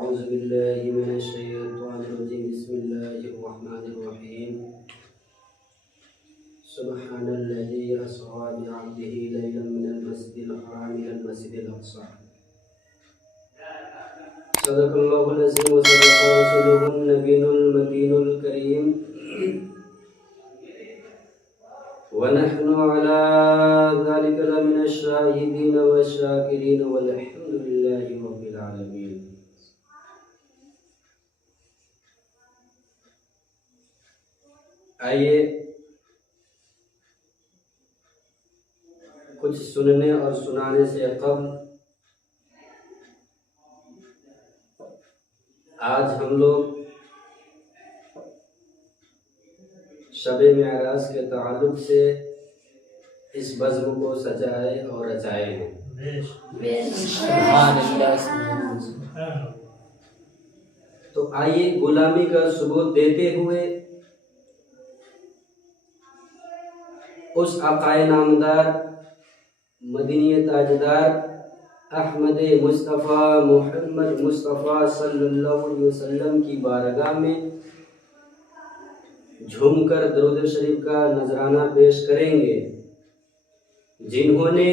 أعوذ بالله من الشيطان الرجيم بسم الله الرحمن الرحيم سبحان الذي أسرى بعبده ليلا من المسجد الحرام إلى المسجد الأقصى صدق الله العظيم وصدق رسوله النبي المكين الكريم ونحن على ذلك لمن الشاهدين والشاكرين والحمد لله رب العالمين. آئیے کچھ سننے اور سنانے سے قبل آج ہم لوگ شب معراج کے تعلق سے اس بزم کو سجائے اور رچائے ہیں. تو آئیے غلامی کا ثبوت دیتے ہوئے اس آقا نامدار مدینی تاجدار احمد مصطفیٰ محمد مصطفیٰ صلی اللہ علیہ وسلم کی بارگاہ میں جھوم کر درود شریف کا نذرانہ پیش کریں گے، جنہوں نے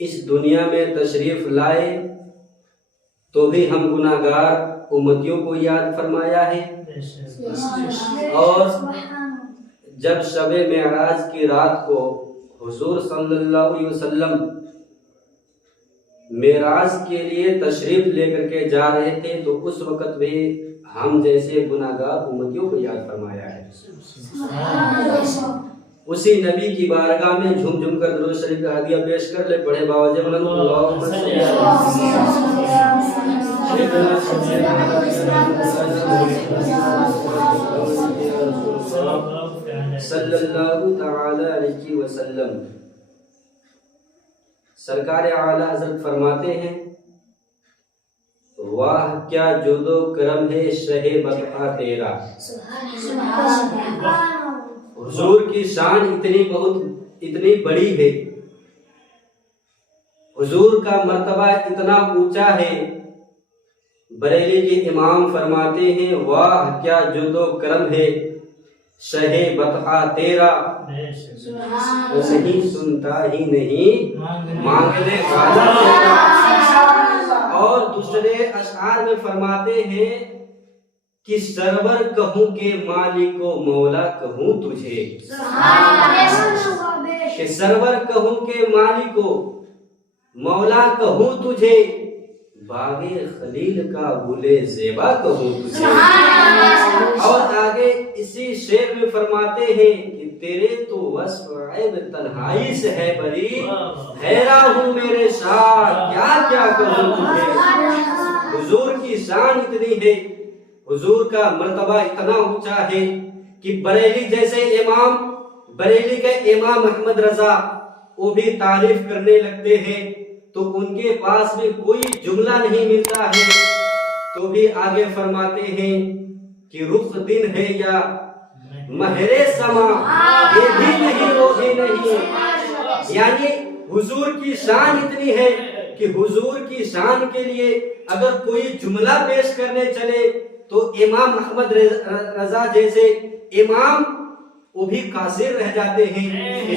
اس دنیا میں تشریف لائے تو بھی ہم گناہگار امتیوں کو یاد فرمایا ہے، اور جب شب معراج کی رات کو حضور صلی اللہ علیہ وسلم معراج کے لیے تشریف لے کر کے جا رہے تھے تو اس وقت بھی ہم جیسے گناہگار امتیوں کو یاد فرمایا ہے. اسی نبی کی بارگاہ میں جھوم جھوم کر درود شریف کا ہدیہ پیش کر لے. پڑھے باوجہ بلند اللہم صلی اللہ تعالی علیہ وسلم. سرکار اعلیٰ حضرت فرماتے ہیں واہ کیا جود و کرم ہے شہ بطحہ تیرا. حضور کی شان اتنی بڑی ہے، حضور کا مرتبہ اتنا اونچا ہے. بریلی کے امام فرماتے ہیں واہ کیا جود و کرم ہے شہ بطحہ تیرا، نہیں سنتا ہی نہیں مانگنے والا تیرا. اور دوسرے اشعار میں فرماتے ہیں کہ سرور کہوں کہ مالک و مولا کہوں تجھے، کہ سرور کہوں کہ مالک و مولا کہوں تجھے، باغ خلیل کا بولے زیبا کہوں تجھے. اور آگے اسی شعر میں فرماتے ہیں کہ تیرے تو وصف عیب تنہائی سے ہے بری، حیران ہوں میرے شاہ کیا کیا کہوں تجھے. حضور کی شان اتنی ہے، حضور کا مرتبہ اتنا اونچا ہے کہ بریلی جیسے امام، بریلی کے امام احمد رضا وہ بھی تعریف کرنے لگتے ہیں تو ان کے پاس بھی کوئی جملہ نہیں ملتا ہے، تو بھی آگے فرماتے ہیں کہ رخ دن ہے یا مہر سما یہ بھی نہیں وہ بھی نہیں. یعنی حضور کی شان اتنی ہے کہ حضور کی شان کے لیے اگر کوئی جملہ پیش کرنے چلے تو امام احمد رضا جیسے امام وہ بھی قاصر رہ جاتے ہیں. نبی کی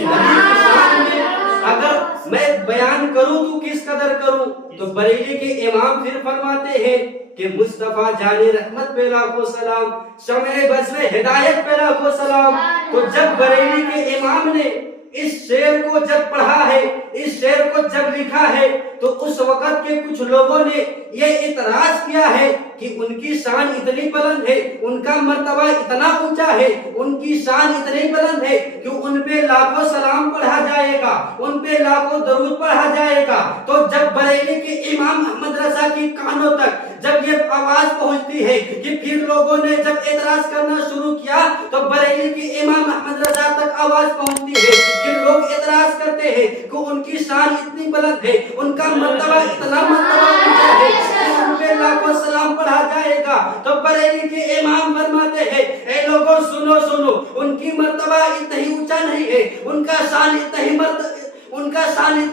شان میں اگر میں بیان کروں تو کس قدر کروں. تو بریلی کے امام پھر فرماتے ہیں کہ مصطفیٰ جان رحمت پہ لاکھوں سلام، شمع بزم ہدایت پہ لاکھوں سلام. تو جب بریلی کے امام نے اس شعر کو جب پڑھا ہے، اس شعر کو جب لکھا ہے تو اس وقت کے کچھ لوگوں نے یہ اعتراض کیا ہے کہ ان کی شان اتنی بلند ہے، ان کا مرتبہ اتنا اونچا ہے، ان کی شان اتنی بلند ہے کہ ان پہ لاکھوں سلام پڑھا جائے گا، ان پہ لاکھوں درود پڑھا جائے گا. تو جب بریلی کے امام احمد رضا کی کانوں تک جب یہ آواز پہنچتی ہے کہ پھر لوگوں نے جب اعتراض کرنا شروع کیا تو بریلی کے امام احمد رضا تک آواز پہنچتی ہے کہ لوگ اعتراض کرتے ہیں کہ ان کی شان اتنی بلند ہے، ان کا مرتبہ اتنا مرتبہ اونچا ہے کہ ان پہ لاکھوں سلام پڑھا جائے گا. تو بریلی کے امام فرماتے ہیں اے لوگوں سنو سنو، ان کی مرتبہ اتنا ہی اونچا نہیں ہے، ان کا شان اتنا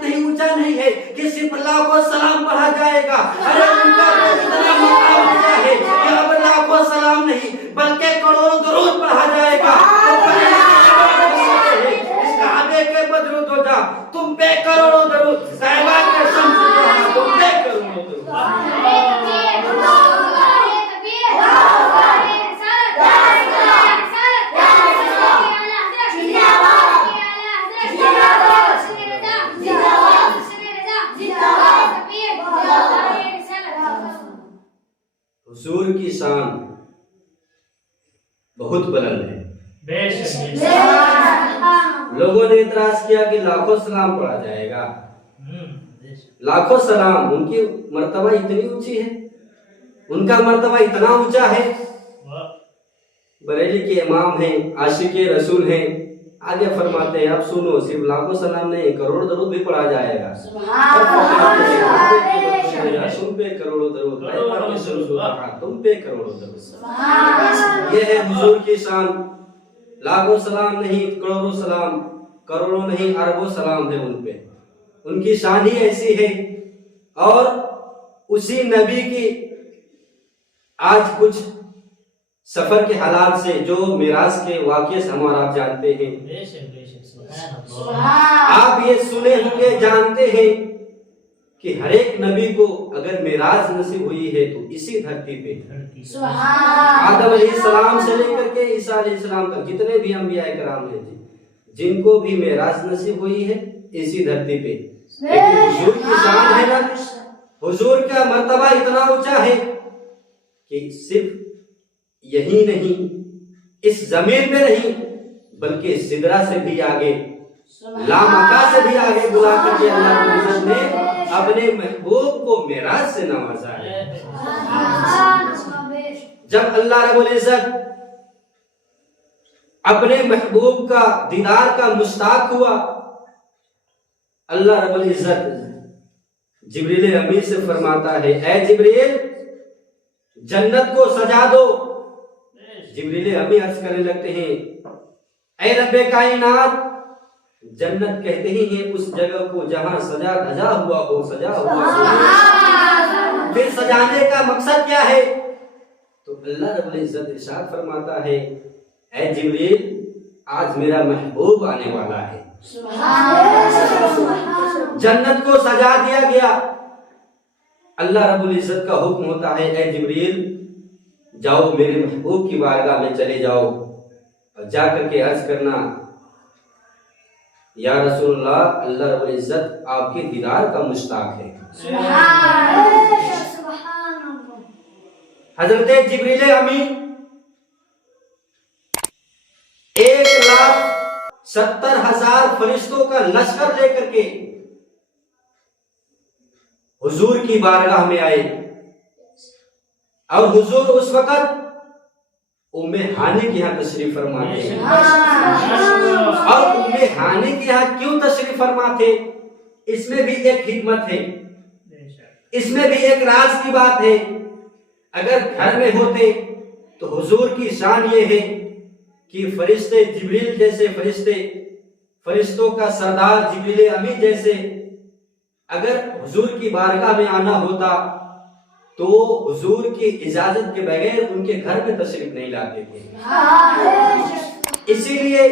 ہی اونچا نہیں ہے کہ صرف لاکھوں سلام پڑھا جائے گا. ارے ان کا حضور کی شان بہت بلند ہے. لوگوں نے اعتراض کیا کہ لاکھوں سلام پڑھا جائے گا. لاکھوں سلام، ان کی مرتبہ اتنی اونچی ہے، ان کا مرتبہ اتنا اونچا ہے. بریلی کے امام ہیں، عاشق رسول ہیں، آگے فرماتے ہیں اب سنو، صرف لاکھوں سلام نہیں، کروڑ درود بھی پڑھا جائے گا. تم پہ کروڑوں درود، تم پہ کروڑوں درود. یہ ہے حضور کی شان. لاکھوں سلام نہیں، کروڑوں سلام، کروڑوں نہیں اربوں سلام ہے ان پہ. ان کی شان ہی ایسی ہے. اور اسی نبی کی آج کچھ سفر کے حالات سے، جو معراج کے واقعے سے ہمارا آپ جانتے ہیں، آپ یہ سنے ہوں گے، جانتے ہیں کہ ہر ایک نبی کو اگر معراج نصیب ہوئی ہے تو اسی دھرتی پہ، آدم علیہ السلام سے لے کر کے عیسیٰ علیہ السلام تک جتنے بھی انبیاء کرام ہیں جن کو بھی معراج نصیب ہوئی ہے اسی دھرتی پہ. لیکن حضور کی شان ہے نا، حضور کا مرتبہ اتنا اونچا ہے کہ صرف یہی نہیں، اس زمین پہ نہیں بلکہ سدرہ سے بھی آگے، لامکہ سے بھی آگے بلا کر کے اللہ رب العزت نے اپنے محبوب کو معراج سے نوازا ہے. جب اللہ رب العزت اپنے محبوب کا دیدار کا مشتاق ہوا، اللہ رب العزت جبریل امین سے فرماتا ہے اے جبریل جنت کو سجا دو. جبریل امین عرض کرنے لگتے ہیں اے رب کائنات، جنت کہتے ہی ہیں اس جگہ کو جہاں سجا دھجا ہوا ہو، سجا ہوا ہو. پھر سجانے کا مقصد کیا ہے؟ تو اللہ رب العزت ارشاد فرماتا ہے اے جبریل آج میرا محبوب آنے والا ہے. جنت کو سجا دیا گیا. اللہ رب العزت کا حکم ہوتا ہے اے جبریل جاؤ میرے محبوب کی بارگاہ میں چلے جاؤ، اور جا کر کے عرض کرنا یا رسول اللہ، اللہ رب العزت آپ کے دیدار کا مشتاق ہے. حضرت جبریل امین 1,70,000 فرشتوں کا لشکر لے کر کے حضور کی بارگاہ میں آئے، اور حضور اس وقت ام ہانی کے یہاں تشریف فرما تھے. اور ام ہانی کے یہاں کیوں تشریف فرما تھے؟ اس میں بھی ایک حکمت ہے، اس میں بھی ایک راز کی بات ہے. اگر گھر میں ہوتے تو حضور کی شان یہ ہے کہ فرشتے جبریل جیسے فرشتوں کا سردار جبریل امین جیسے اگر حضور کی بارگاہ میں آنا ہوتا تو حضور کی اجازت کے بغیر ان کے گھر میں تشریف نہیں لاتے تھے. اسی لیے